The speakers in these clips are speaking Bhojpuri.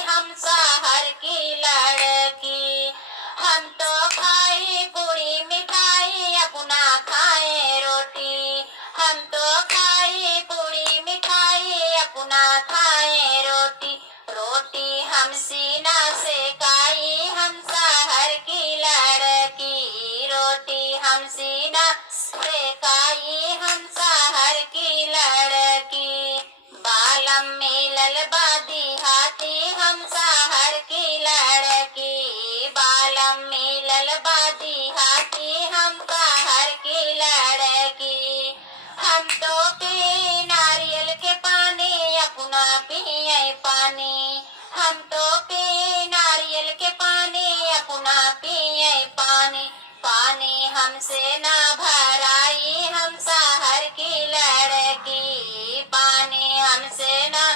हम शहर की लड़की। हम तो खाए पूरी मिठाई अपना खाए रोटी। हम तो खाए पूरी मिठाई अपना खाए रोटी। रोटी हम सीना से खाई हम शहर की लड़की। रोटी हम सीना से खाई हम शहर की लड़की। बालम मिलल बादी हाथी हम शहर की लड़की। बालम मिलल बादी हाथी हम शहर की लड़की। हम तो पी नारियल के पानी अपना पिए पानी। हम तो पी नारियल के पानी अपना पिए पानी। पानी हमसे ना भराई हम शहर की लड़की। पानी हमसे ना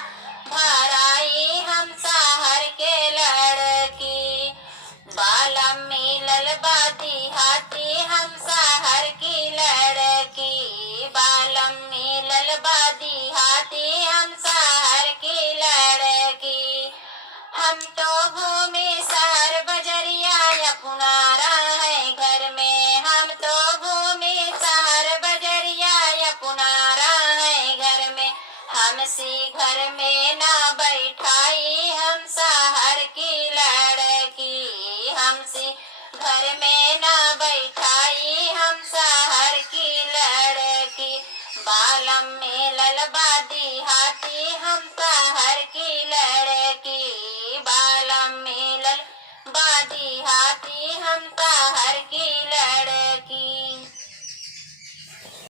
भराई हम शहर के लड़की। बालम मिलल बादी हाथी हम शहर की लड़की। बालम मिलल बादी हाथी हम शहर की लड़की। हम तो घूमे शहर बजरिया अपना रहे घर में। हम तो घूमे शहर बजरिया अपना रहे घर में। हमसी घर में ना बैठाई हम शहर की लड़की। हमसी घर में ना बैठाई हम शहर की लड़की। बालम मिलल बादी हाथी हम शहर की लड़की। बालम मिलल बादी हाथी हम शहर की लड़की।